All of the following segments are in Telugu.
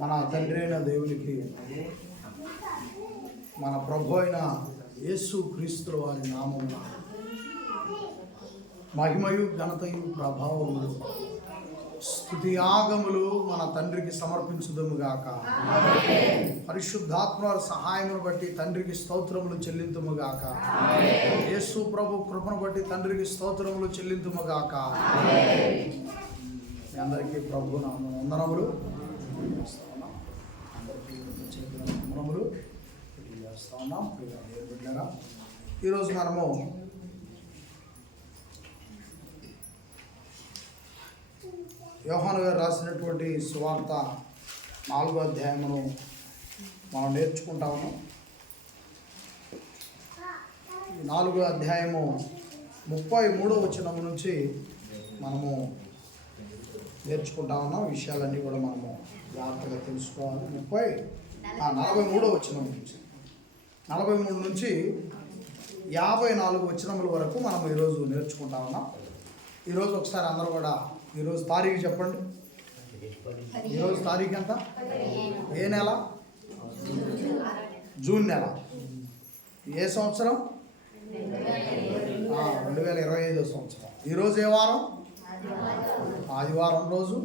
మన తండ్రి అయిన దేవునికి, మన ప్రభు అయిన యేసు క్రీస్తు వారి నామమున మహిమయు ఘనతయు ప్రభావములు స్తుతియాగములు మన తండ్రికి సమర్పించుదుముగాక. పరిశుద్ధాత్మ సహాయమును బట్టి తండ్రికి స్తోత్రములు చెల్లింతుముగాక. యేసు ప్రభు కృపను బట్టి తండ్రికి స్తోత్రములు చెల్లింతుముగాక. మీ అందరికీ ప్రభు నామ వందనములు తెలియజేస్తా ఉన్నాం. బిడ్డలారా, ఈరోజు మనము యోహాను గారు రాసినటువంటి సువార్త 4వ అధ్యాయమును మనం నేర్చుకుంటా ఉన్నాం. 4వ అధ్యాయము 33వ వచనం నుంచి మనము నేర్చుకుంటా ఉన్నాం. విషయాలన్నీ కూడా మనము జాగ్రత్తగా తెలుసుకోవాలి. 43వ వచనం నుంచి 43 నుంచి 54 వచనముల వరకు మనం ఈరోజు నేర్చుకుంటా ఉన్నాం. ఈరోజు ఒకసారి అందరూ కూడా ఈరోజు తారీఖు చెప్పండి. ఈరోజు తారీఖు ఎంత? ఏ నెల? జూన్ నెల. ఏ సంవత్సరం? 2025 సంవత్సరం. ఈరోజు ఏ వారం? ఆదివారం రోజు,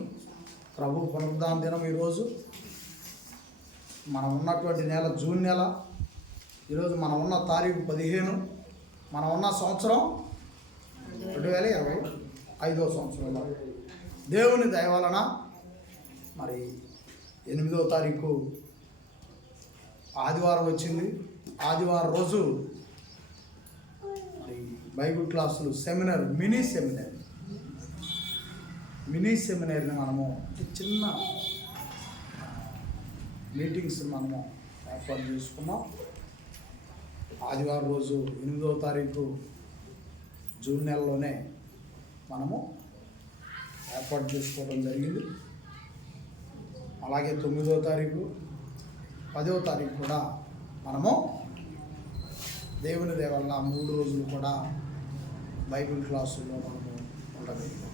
ప్రభు పునరుద్ధాన దినం. ఈరోజు మనం ఉన్నటువంటి నెల జూన్ నెల. ఈరోజు మనం ఉన్న తారీఖు 15. మనం ఉన్న సంవత్సరం 2025 సంవత్సరంలో దేవుని దయ వలన మరి 8వ తారీఖు ఆదివారం వచ్చింది. ఆదివారం రోజు మరి బైబిల్ క్లాసులు సెమినార్, మినీ సెమినార్ని మనము చిన్న మీటింగ్స్ మనము ఏర్పాటు చేసుకున్నాం. ఆదివారం రోజు 8వ తారీఖు జూన్ నెలలోనే మనము ఏర్పాటు చేసుకోవడం జరిగింది. అలాగే 9వ తారీఖు, 10వ తారీఖు కూడా మనము దేవుని దయ వల్ల 3 రోజులు కూడా బైబిల్ క్లాసుల్లో మనము ఉండగలిగాం.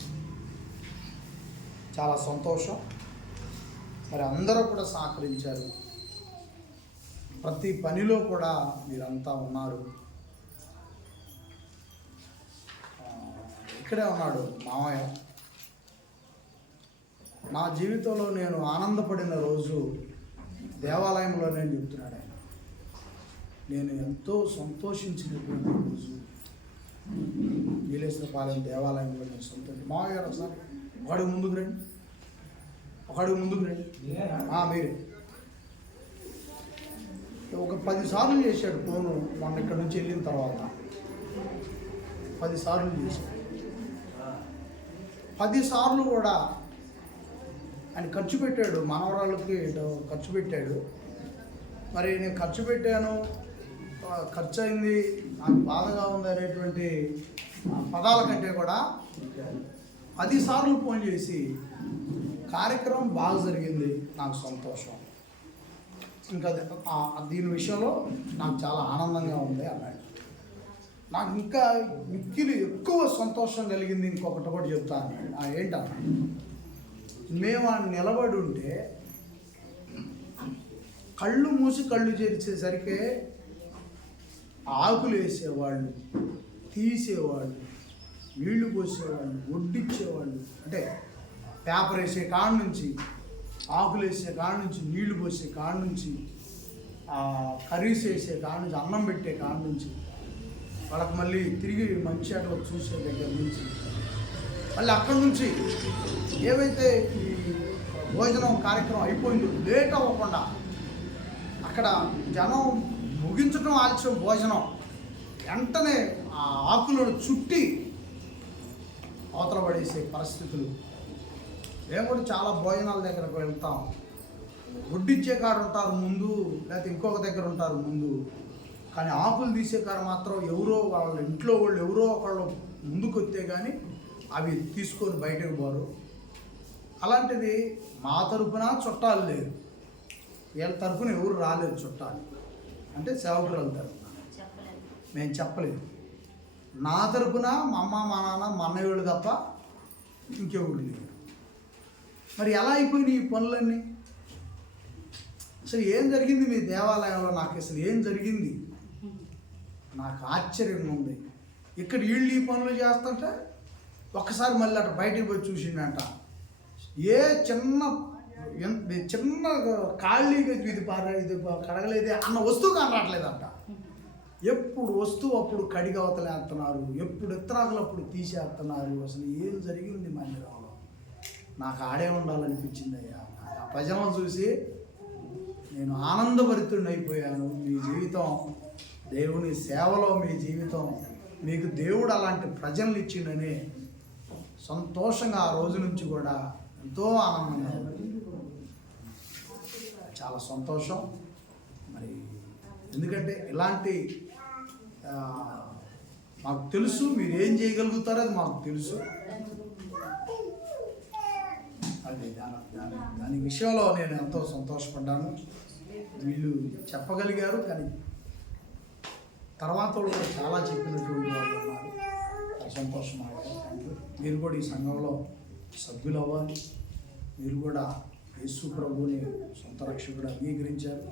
చాలా సంతోషం. మరి అందరూ కూడా సహకరించారు. ప్రతి పనిలో కూడా మీరంతా ఉన్నారు. ఇక్కడే ఉన్నాడు మామయ్య. నా జీవితంలో నేను ఆనందపడిన రోజు దేవాలయంలో నేను చెప్తున్నాడు ఆయన. నేను ఎంతో సంతోషించినటువంటి రోజు నీలేశ్వరపాలెం దేవాలయంలో నేను మామయ్య గారు ఒకసారి ఒకడుగు ముందుకు రండి. మీరే ఒక 10 సార్లు చేశాడు ఫోను. మొన్న ఇక్కడ నుంచి వెళ్ళిన తర్వాత 10 సార్లు చేశాడు. 10 సార్లు కూడా ఆయన ఖర్చు పెట్టాడు. మనవరాళ్ళకి ఖర్చు పెట్టాడు. మరి నేను ఖర్చు పెట్టాను, ఖర్చు అయింది, నాకు బాధగా ఉంది అనేటువంటి పదాల కంటే కూడా 10 సార్లు ఫోన్ చేసి కార్యక్రమం బాగా జరిగింది, నాకు సంతోషం, ఇంకా దీని విషయంలో నాకు చాలా ఆనందంగా ఉంది అన్నాడు. నాకు ఇంకా మిక్కిలి ఎక్కువ సంతోషం కలిగింది. ఇంకొకటి కూడా చెప్తాను. ఏంటన్నా, మేము నిలబడి ఉంటే కళ్ళు మూసి కళ్ళు తెరిచేసరికి ఆకులు వేసేవాళ్ళు, తీసేవాళ్ళు, నీళ్లు పోసేవాళ్ళు, వడ్డిచ్చేవాళ్ళు. అంటే పేపర్ వేసే కాడ నుంచి, ఆకులు వేసే కాడ నుంచి, నీళ్లు పోసే కాడ నుంచి, కర్రీస్ వేసే కాడ నుంచి, అన్నం పెట్టే కాడ నుంచి, వాళ్ళకి మళ్ళీ తిరిగి మంచి అట్లా చూసే దగ్గర నుంచి, మళ్ళీ అక్కడి నుంచి ఏవైతే ఈ భోజనం కార్యక్రమం అయిపోయిందో లేట్ అవ్వకుండా అక్కడ జనం ముగించడం ఆలస్యం, భోజనం వెంటనే ఆ ఆకులను చుట్టి అవతల పడేసే పరిస్థితులు. మేము కూడా చాలా భోజనాల దగ్గరకు వెళ్తాం. వడ్డిచ్చే కాడ ఉంటారు ముందు, లేకపోతే ఇంకొక దగ్గర ఉంటారు ముందు. కానీ ఆకులు తీసే కాడ మాత్రం ఎవరో వాళ్ళ ఇంట్లో వాళ్ళు ఎవరో ఒకళ్ళు ముందుకు వస్తే కానీ అవి తీసుకొని బయటకు పోరు. అలాంటిది మా తరపున చుట్టాలు లేరు, వీళ్ళ తరపున ఎవరు రాలేదు చుట్టాలు. అంటే సేవకురాలు తరపున మేము చెప్పలేదు. నా తరపున మా అమ్మ, మా నాన్న, మా అన్నయ్యలు తప్ప ఇంకెవరు లేరు. మరి ఎలా అయిపోయినాయి ఈ పనులన్నీ? అసలు ఏం జరిగింది మీ దేవాలయంలో, నాకు అసలు ఏం జరిగింది, నాకు ఆశ్చర్యంగా ఉంది. ఇక్కడ వీళ్ళు ఈ పనులు చేస్తుంటే ఒక్కసారి మళ్ళీ అటు బయటికి పోయి చూసిండంట. ఏ చిన్న ఖాళీగా ఇది కడగలేదే అన్న వస్తువు కనరాట్లేదంట. ఎప్పుడు వస్తువు అప్పుడు కడిగి అవతలేస్తున్నారు, ఎప్పుడు ఇత్తనాకులు అప్పుడు తీసేస్తున్నారు. అసలు ఏం జరిగింది మందిరంలో? నాకు ఆడే ఉండాలనిపించింది అయ్యా. ఆ భజన చూసి నేను ఆనందభరితుడిని అయిపోయాను. మీ జీవితం, దేవుని సేవలో మీ జీవితం, మీకు దేవుడు అలాంటి ప్రజలను ఇచ్చిండని సంతోషంగా ఆ రోజు నుంచి కూడా ఎంతో ఆనందంగా ఉంది. చాలా సంతోషం. మరి ఎందుకంటే ఇలాంటి మాకు తెలుసు మీరు ఏం చేయగలుగుతారో అది మాకు తెలుసు. అది దాని విషయంలో నేను ఎంతో సంతోషపడ్డాను. వీళ్ళు చెప్పగలిగారు, కానీ తర్వాత కూడా చాలా చెప్పినటువంటి వాళ్ళు ఉన్నారు. సంతోషం. మీరు కూడా ఈ సంఘంలో సభ్యులు అవ్వాలి. మీరు కూడా యేసు ప్రభువుని సొంత రక్షకుడు అంగీకరించారు.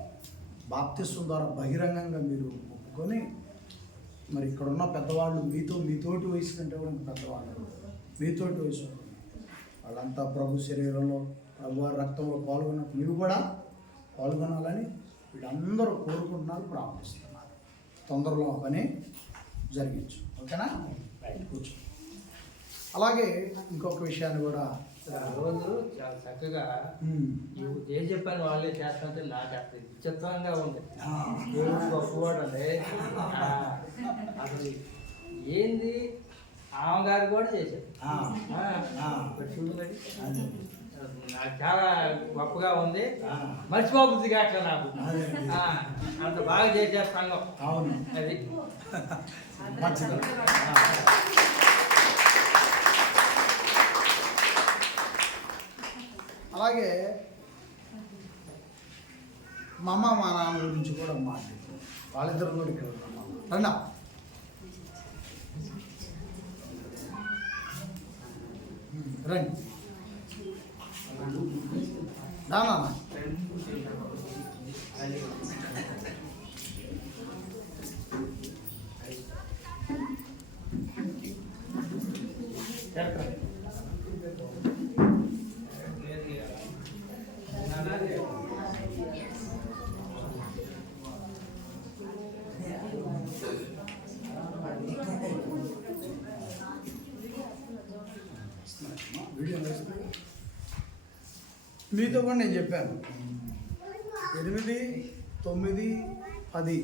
బాప్తిస్వం ద్వారా బహిరంగంగా మీరు ఒప్పుకొని, మరి ఇక్కడ ఉన్న పెద్దవాళ్ళు మీతోటి వయసు కంటే కూడా పెద్దవాళ్ళు, మీతోటి వయసు వాళ్ళంతా ప్రభు శరీరంలో, ప్రభు వారి రక్తంలో పాల్గొన్నట్టు మీరు కూడా పాల్గొనాలని వీళ్ళందరూ కోరుకుంటున్నారు, ప్రార్థిస్తున్నారు. తొందరలో ఆ పని జరిగించు. ఓకేనా? కూర్చో. అలాగే ఇంకొక విషయాన్ని కూడా రోజు చాలా చక్కగా నువ్వు ఏం చెప్పాను వాళ్ళే చేస్తుంటే నాకు అసలు విచిత్రంగా ఉంది. దేవుడు గొప్పవాడు అంటే అసలు ఏంది ఆమెగారు కూడా చేశారు. చూడు మరి నాకు చాలా గొప్పగా ఉంది. మర్చిపోబుద్ది కాక నాకు అంత బాగా చేసే సంఘం. అవును, అది మంచిది. అలాగే మా అమ్మ మా నాన్న గురించి కూడా మాట్లాడుతారు. వాళ్ళిద్దరు కూడా ఇక్కడ రండి. రండి నాన్న. మీతో కూడా నేను చెప్పాను 8, 9, 10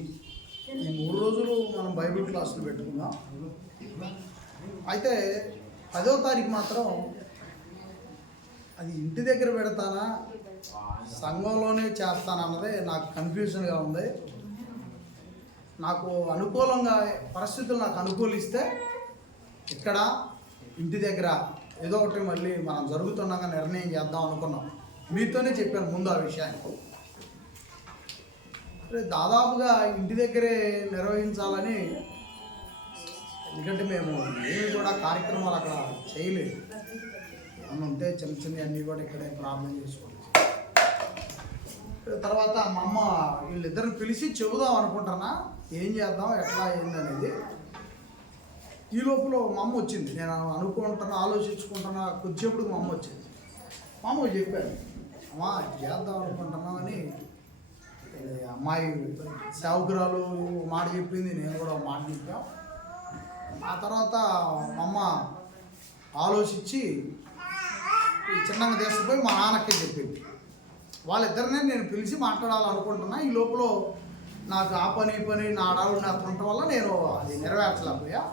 ఈ 3 రోజులు మనం బైబిల్ క్లాసులు పెట్టుకున్నాం. అయితే 10వ తారీఖు మాత్రం అది ఇంటి దగ్గర పెడతానా సంఘంలోనే చేస్తానన్నదే నాకు కన్ఫ్యూజన్గా ఉంది. నాకు అనుకూలంగా పరిస్థితులు నాకు అనుకూలిస్తే ఇక్కడ ఇంటి దగ్గర ఏదో ఒకటి మళ్ళీ మనం జరుగుతున్నాగా నిర్ణయం చేద్దాం అనుకున్నాం. మీతోనే చెప్పాను ముందు ఆ విషయాన్ని. దాదాపుగా ఇంటి దగ్గరే నిర్వహించాలని, ఎందుకంటే మేము ఏమి కూడా కార్యక్రమాలు అక్కడ చేయలేదు. ఏమన్నా ఉంటే చిన్న చిన్న అన్నీ కూడా ఇక్కడే ప్రార్థన చేసుకోవాలి. తర్వాత మా అమ్మ వీళ్ళిద్దరిని పిలిచి చెబుదాం అనుకుంటున్నా, ఏం చేద్దాం ఎట్లా ఏందనేది. ఈ లోపల మా అమ్మ వచ్చింది. నేను అనుకుంటున్నా, ఆలోచించుకుంటున్నా, కొద్దిసేపుడు మా అమ్మ వచ్చింది. మా అమ్మ చెప్పాను, అమ్మా చేద్దాం అనుకుంటున్నాం అని. అమ్మాయి సేవకురాలు మాట చెప్పింది, నేను కూడా మాట చెప్పాం. ఆ తర్వాత మా అమ్మ ఆలోచించి చిన్నగా తీసుకుపోయి మా నాన్నకే చెప్పింది. వాళ్ళిద్దరినే నేను పిలిచి మాట్లాడాలనుకుంటున్నా. ఈ లోపల నాకు ఆ పని నా అడావుడు నాకు ఉండటం వల్ల నేను అది నెరవేర్చలేకపోయా.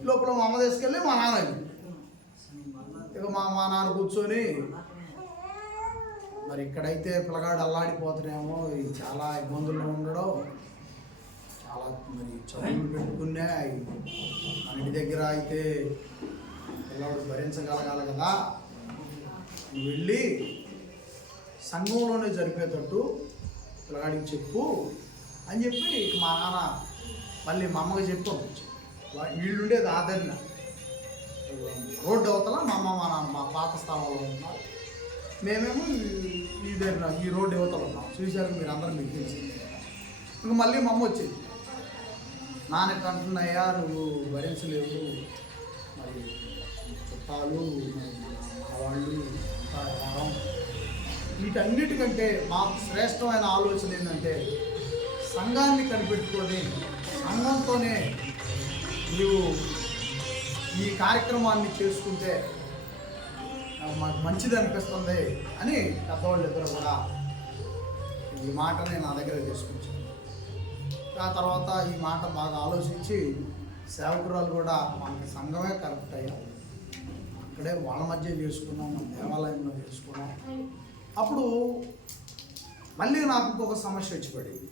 ఈ లోపల మా అమ్మ తీసుకెళ్ళి మా నాన్న ఇక మా నాన్న కూర్చొని, మరి ఇక్కడైతే పిల్లగాడు అల్లాడిపోతున్నామో, చాలా ఇబ్బందుల్లో ఉండడం, చాలా మరి చదువులు పెట్టుకునే మన ఇంటి దగ్గర అయితే పిల్లవాడు భరించగలగాలి కదా, నువ్వు వెళ్ళి సంఘంలోనే జరిపేటట్టు పిల్లగాడికి చెప్పు అని చెప్పి మా నాన్న మళ్ళీ మా అమ్మకి చెప్పి పంపించాను. వీళ్ళు ఉండేది ఆదరణ రోడ్డు అవతల మా అమ్మ మా నాన్న మా పాత స్థానంలో ఉన్నారు. మేమేమో ఈ దగ్గర ఈ రోడ్డు యువతలు ఉన్నాం చూశారు మీరు అందరూ, మీకు తెలిసి. ఇంక మళ్ళీ మా అమ్మ వచ్చేది, నాన్న అంటున్నాయా నువ్వు భరించలేవు, మరి చుట్టాలు మరి మన వాళ్ళు వారం. వీటన్నిటికంటే మాకు శ్రేష్టమైన ఆలోచన ఏంటంటే సంఘాన్ని కనిపెట్టుకొని సంఘంతోనే నీవు ఈ కార్యక్రమాన్ని చేసుకుంటే మాకు మంచిది అనిపిస్తుంది అని పెద్దవాళ్ళు ఇద్దరు కూడా ఈ మాటని నా దగ్గర తీసుకొచ్చారు. ఆ తర్వాత ఈ మాట బాగా ఆలోచించి సేవకురాలు కూడా మనకి సంఘమే కరెక్ట్ అయ్యాం, అక్కడే వాళ్ళ మధ్య చేసుకున్నాం, మన దేవాలయంలో చేసుకున్నాం. అప్పుడు మళ్ళీ నాకు ఇంకొక సమస్య వచ్చి పడింది.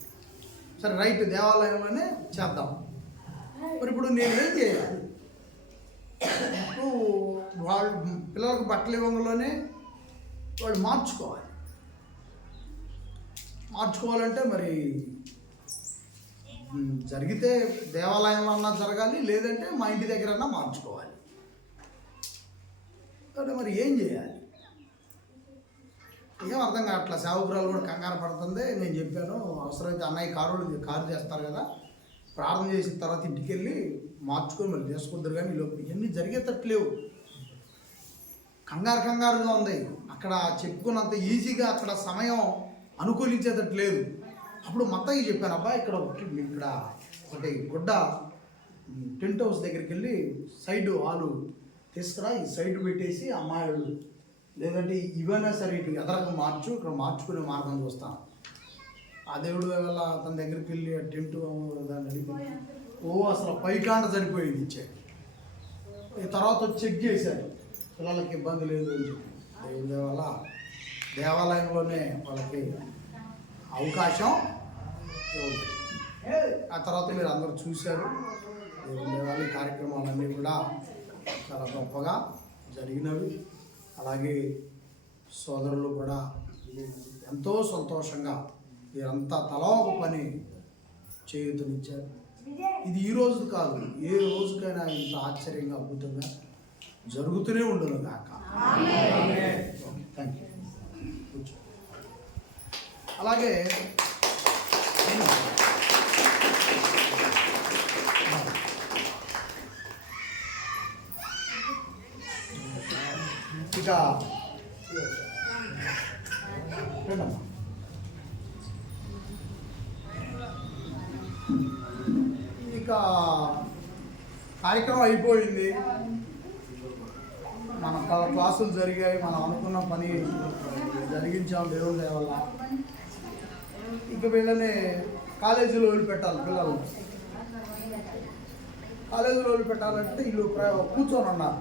సరే రైట్, దేవాలయంలోనే చేద్దాం. మరి ఇప్పుడు నేను ఏం చేయాలి? ఇప్పుడు వాళ్ళు పిల్లలకు బట్టలు ఇవ్వడంలోనే వాళ్ళు మార్చుకోవాలంటే మరి జరిగితే దేవాలయంలో అన్నా జరగాలి, లేదంటే మా ఇంటి దగ్గర అన్నా మార్చుకోవాలి. కాబట్టి మరి ఏం చేయాలి? ఏం అర్థం కావట్లా. సేవకురాలు కూడా కంగారు పడుతుంది. నేను చెప్పాను, అవసరమైతే అన్నయ్య కారు చేస్తారు కదా, ప్రార్థన చేసిన తర్వాత ఇంటికి వెళ్ళి మార్చుకొని మళ్ళీ చేసుకుంటారు, కానీ లోపు ఇవన్నీ జరిగేటట్లేవు. కంగారుగా ఉంది. అక్కడ చెప్పుకున్నంత ఈజీగా అక్కడ సమయం అనుకూలించేటట్లేదు. అప్పుడు మత్తయ్య చెప్పాను, అబ్బా ఇక్కడ ఒకటి గుడ్డ టెంట్ హౌస్ దగ్గరికి వెళ్ళి సైడ్ హాలు తీసుకురా, ఈ సైడ్ పెట్టేసి అమ్మాయిలు లేదంటే ఇవైనా సరే ఇటు ఎదరకు ఇక్కడ మార్చుకునే మార్గం చూస్తాను. ఆ దేవుడు వల్ల తన దగ్గరికి వెళ్ళి టెంట్ దాన్ని అడిగి అసలు పైకాండ సరిపోయింది ఇచ్చాడు. ఈ తర్వాత చెక్ చేశారు, పిల్లలకి ఇబ్బంది లేదు అని చెప్పి. దేవుడి వల్ల దేవాలయంలోనే వాళ్ళకి అవకాశం ఇవ్వదు. ఆ తర్వాత మీరు అందరూ చూశారు, దేవుడి దేవాలయ కార్యక్రమాలన్నీ కూడా చాలా గొప్పగా జరిగినవి. అలాగే సోదరులు కూడా ఎంతో సంతోషంగా వీరంతా తలా ఒక పని చేయూతనిచ్చారు. ఇది ఈ రోజు కాదు, ఏ రోజుకైనా ఇంత ఆశ్చర్యంగా అద్భుతంగా జరుగుతూనే ఉండదు కాక. Thank you. అలాగే ఇక కార్యక్రమం అయిపోయింది, మన క్లాసులు జరిగాయి, మనం అనుకున్న పని జరిగించాం దేవుడి దయ వల్ల. ఇక వీళ్ళని కాలేజీలో వదిలిపెట్టాలి. పిల్లలు కాలేజీలో వదిలిపెట్టాలంటే వీళ్ళు కూర్చొని ఉన్నారు.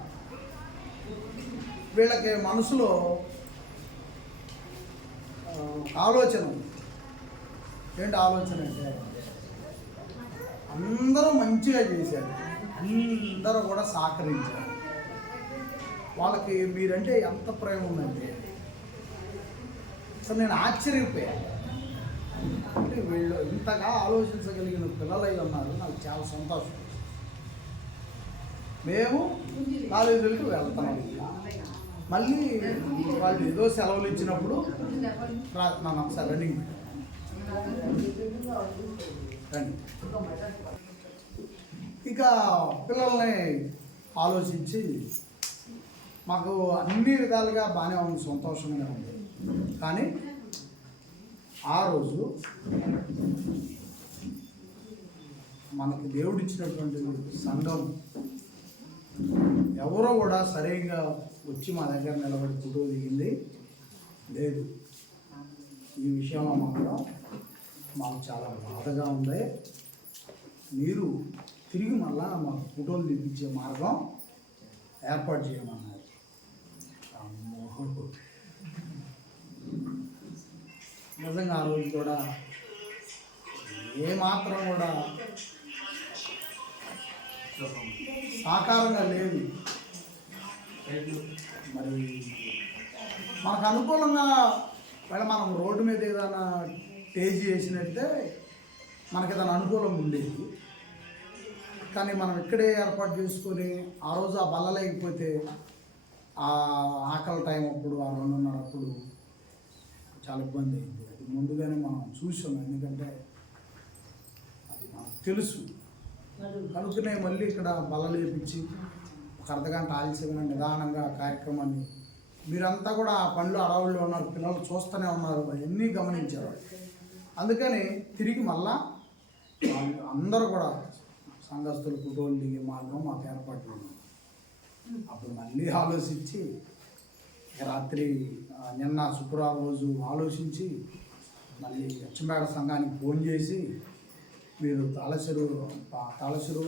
వీళ్ళకి మనసులో ఆలోచన ఉంది. ఏంటి ఆలోచన అంటే అందరూ మంచిగా చేశారు, అందరూ కూడా సహకరించారు. వాళ్ళకి మీరంటే ఎంత ప్రేమ ఉందంటే అసలు నేను ఆశ్చర్యపోయాను. అంటే వీళ్ళు ఇంతగా ఆలోచించగలిగిన పిల్లలై ఉన్నారు, నాకు చాలా సంతోషం. మేము కాలేజీలకు వెళ్తాం, మళ్ళీ వాళ్ళు ఏదో సెలవులు ఇచ్చినప్పుడు మనం ఒకసారి రన్నింగ్ ఇక పిల్లల్ని ఆలోచించి మాకు అన్ని విధాలుగా బాగానే ఉంది, సంతోషంగా ఉంది. కానీ ఆ రోజు మనకి దేవుడిచ్చినటువంటి సంఘం ఎవరో కూడా సరిగ్గా వచ్చి మా దగ్గర నిలబడి ఫోటో దిగింది లేదు. ఈ విషయంలో మాకు చాలా బాధగా ఉంది. మీరు తిరిగి మళ్ళా మాకు ఫోటోలు తెప్పించే మార్గం ఏర్పాటు చేయమన్నారు. నిజంగా ఆ రోజు కూడా ఏమాత్రం కూడా సాకారంగా లేదు. మరి మనకు అనుకూలంగా మనం రోడ్డు మీద ఏదైనా టేజ్ చేసినట్టే మనకి ఏదైనా అనుకూలం ఉండేది. కానీ మనం ఇక్కడే ఏర్పాటు చేసుకొని ఆ రోజు ఆ బల్ల లేకపోతే ఆ ఆకలి టైం అప్పుడు ఆ 2:30 అప్పుడు చాలా ఇబ్బంది అయింది. అది ముందుగానే మనం చూసాం, ఎందుకంటే అది మనకు తెలుసు. కనుకనే మళ్ళీ ఇక్కడ బల్లలు వేపించి ఒక అర్ధగంట ఆలస్యమైన నిదానంగా కార్యక్రమాన్ని మీరంతా కూడా ఆ పనులు అడవుల్లో ఉన్నారు, పిల్లలు చూస్తూనే ఉన్నారు, అవన్నీ గమనించారు. అందుకని తిరిగి మళ్ళా వాళ్ళు అందరూ కూడా సంఘస్థులు ఫోటోలు దిగే మార్గం మాకు ఏర్పాట్లు ఉన్నాయి. అప్పుడు మళ్ళీ ఆలోచించి రాత్రి నిన్న శుక్రవారం రోజు ఆలోచించి మళ్ళీ అచ్చంపేట సంఘానికి ఫోన్ చేసి మీరు తాళచెరువు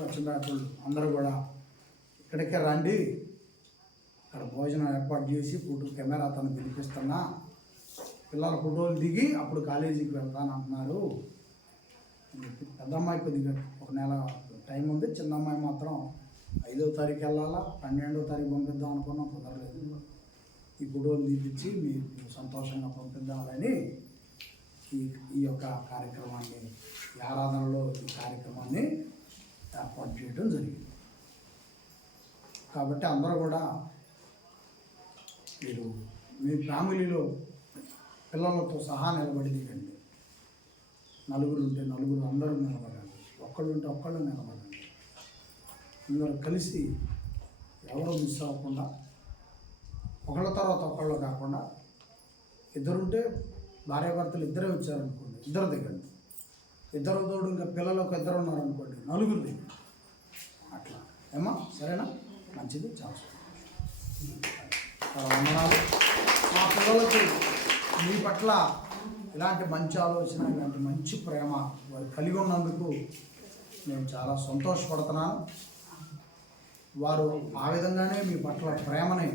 అచ్చంపేటలు అందరూ కూడా ఇక్కడికే రండి, ఇక్కడ భోజనం ఏర్పాటు చేసి ఫోటో కెమెరా తను పిలిపిస్తున్నా, పిల్లల ఫోటోలు దిగి అప్పుడు కాలేజీకి వెళ్తాను అంటున్నారు. పెద్ద అమ్మాయి కొద్దిగా ఒక నెల టైం ఉంది, చిన్న అమ్మాయి మాత్రం 5వ తారీఖు వెళ్ళాలా, 12వ తారీఖు పంపిద్దాం అనుకున్నాం, కుదరలేదు. ఈ ఫోటోలు తీపిచ్చి మీరు సంతోషంగా పంపిద్దామని ఈ యొక్క కార్యక్రమాన్ని, ఈ ఆరాధనలో ఈ కార్యక్రమాన్ని ఏర్పాటు చేయడం జరిగింది. కాబట్టి అందరూ కూడా మీరు మీ ఫ్యామిలీలో పిల్లలతో సహా నిలబడి దిగండి. నలుగురు ఉంటే నలుగురు అందరూ నిలబడండి, ఒక్కళ్ళు ఉంటే ఒక్కళ్ళు నిలబడండి. అందరూ కలిసి ఎవరు మిస్ అవ్వకుండా, ఒకళ్ళ తర్వాత ఒకళ్ళు కాకుండా, ఇద్దరుంటే భార్యాభర్తలు ఇద్దరే వచ్చారనుకోండి, ఇద్దరు దిగండి. ఇద్దరు తోడు ఇంకా పిల్లలు ఒక ఇద్దరు ఉన్నారనుకోండి, నలుగురు దిగండి. అట్లా ఏమా సరేనా? మంచిది, చాలా వందనాలు. మా పిల్లలకి మీ పట్ల ఇలాంటి మంచి ఆలోచన, ఇలాంటి మంచి ప్రేమ వారు కలిగి ఉన్నందుకు నేను చాలా సంతోషపడుతున్నాను. వారు ఆ విధంగానే మీ పట్ల ప్రేమని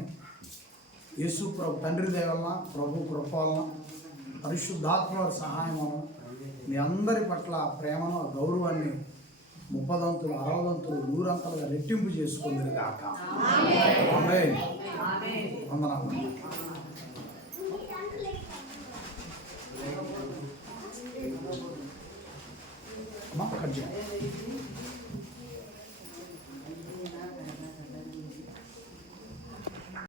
యేసు ప్రభు తండ్రి దయ వలన, ప్రభు కృప వలన, పరిశుద్ధాత్మ వారి సహాయం వలన మీ అందరి పట్ల ప్రేమను, గౌరవాన్ని 30 60 100 రెట్టింపు చేసుకుంది కాక. ఆమేన్. వందనాలు. అమ్మా కట్ చేయండి.